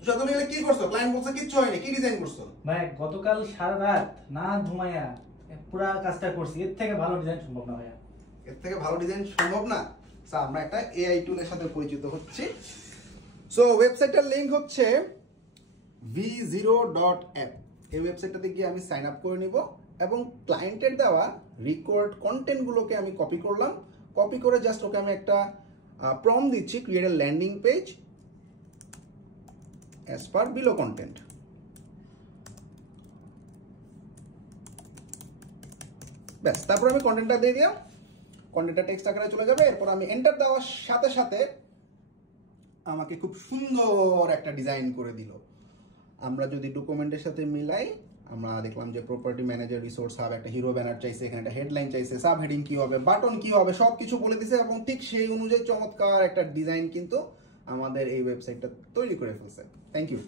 তুষার তুমি কি করছো? ক্লায়েন্ট বলছে কিচ্ছু হয়নি, কি ডিজাইন করছো? ভাই গতকাল সারা রাত না ঘুমাইয়া পুরা কাজটা করছি, এর থেকে ভালো ডিজাইন সম্ভব না ভাইয়া। এর থেকে ভালো ডিজাইন সম্ভব না? স্যার আমরা একটা এআই টুলের সাথে পরিচিত হচ্ছি। সো ওয়েবসাইটের লিংক হচ্ছে v0.app। এই ওয়েবসাইটটাতে গিয়ে আমি সাইন আপ করে নিব এবং ক্লায়েন্টের দেওয়া রিকোয়ার্ড কন্টেন্টগুলোকে আমি কপি করলাম। কপি করে জাস্ট ওকে আমি একটা প্রম্পট দিচ্ছি, create a landing page as per below content. ব্যাস, তারপর আমি কন্টেন্টটা দিয়ে দিলাম, কন্টেন্টটা টেক্সট আকারে চলে যাবে। এরপর আমি এন্টার দেওয়ার সাথে সাথে আমাকে খুব সুন্দর একটা ডিজাইন করে দিল। আমরা যদি ডকুমেন্টের সাথে মিলাই, আমরা দেখলাম যে প্রপার্টি ম্যানেজার রিসোর্স হাব, একটা হিরো ব্যানার চাইছে, এখানে একটা হেডলাইন চাইছে, সাব হেডিং কি হবে, বাটন কি হবে, সবকিছু বলে দিছে এবং ঠিক সেই অনুযায়ী চমৎকার একটা ডিজাইন কিন্তু আমাদের এই ওয়েবসাইটটা তৈরি করে ফেলছে। Thank you.